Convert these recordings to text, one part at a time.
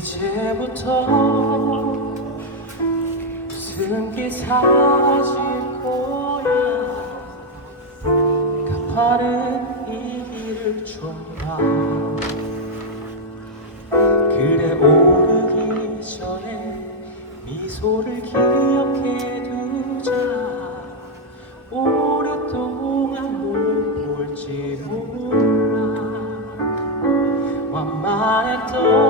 이제부터 승기 사라질 거야? 가파른 이 길을 좀봐 그래 오르기 전에 미소를 기억해 두자. 오랫동안 뭘 볼지 몰라. 완만했던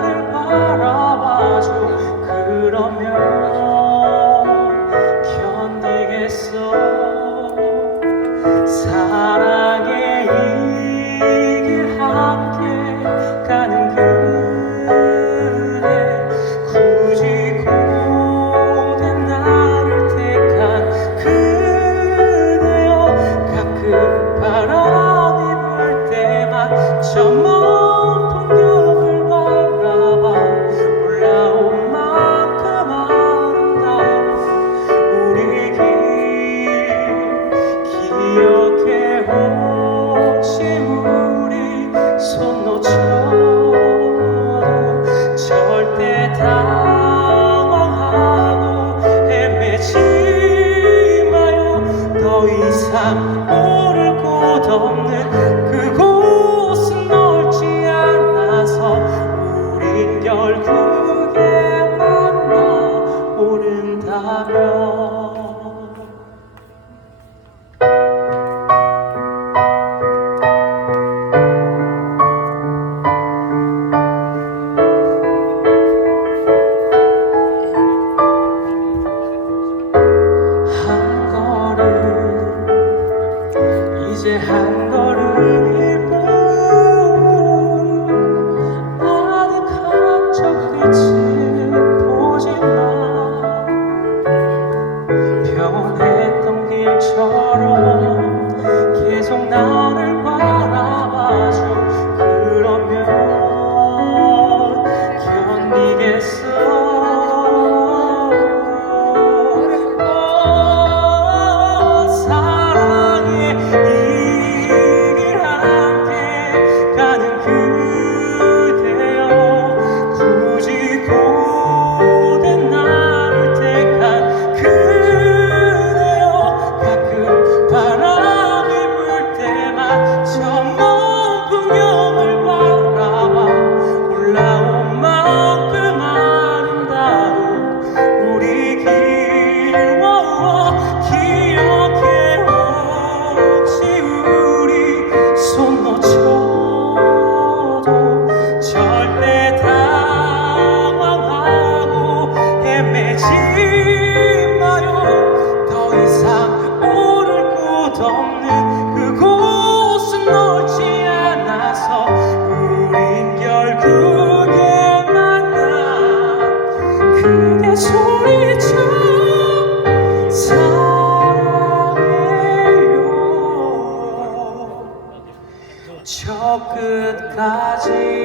이상 모를 곳 없는 그곳은 넓지 않아서 우린 결국에 만나 오른다면 울지 마요 더 이상 오를 곳 없는 그곳은 넓지 않아서 우린 결국에 만나 그게 소리쳐 사랑해요. 저 끝까지.